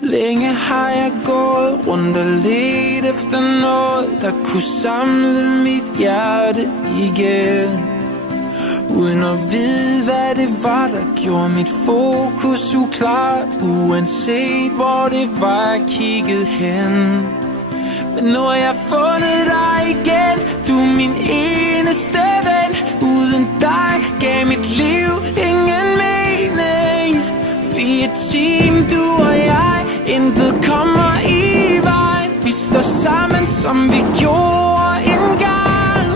Længe har jeg gået rundt og let efter noget, der kunne samle mit hjerte igen, uden at vide, hvad det var, der gjorde mit fokus uklart, uanset hvor det var, jeg kiggede hen. Men nu har jeg fundet dig igen, du er min eneste ven. Uden dig gav mit liv ingen mening. Vi er et team, du og jeg, intet kommer i vejen. Vi står sammen, som vi gjorde engang.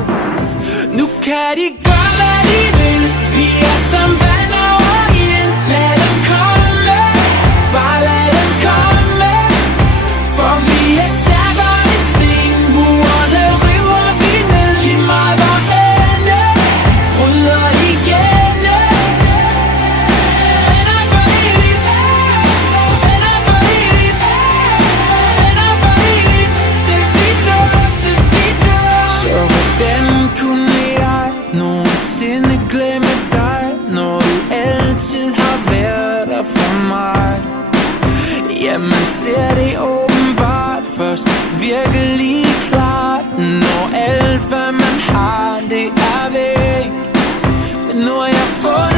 Nu kan de gøre, hvad de vil. Vi er som vand over ild. Lad dem komme, bare lad dem komme. For vi er stærkere end sten. Murene river vi ned. Giv mig vor hænde, bryder igennem. Venner for evigt, venner for evigt, venner for evigt. Til vi dør, til vi dør. Så hvordan kunne jeg nogensinde glemme dig, når du altid har været der for mig? Ja, man ser det åbenbart først virkelig klart, når alt hvad man har, det er væk. Men nu har jeg fået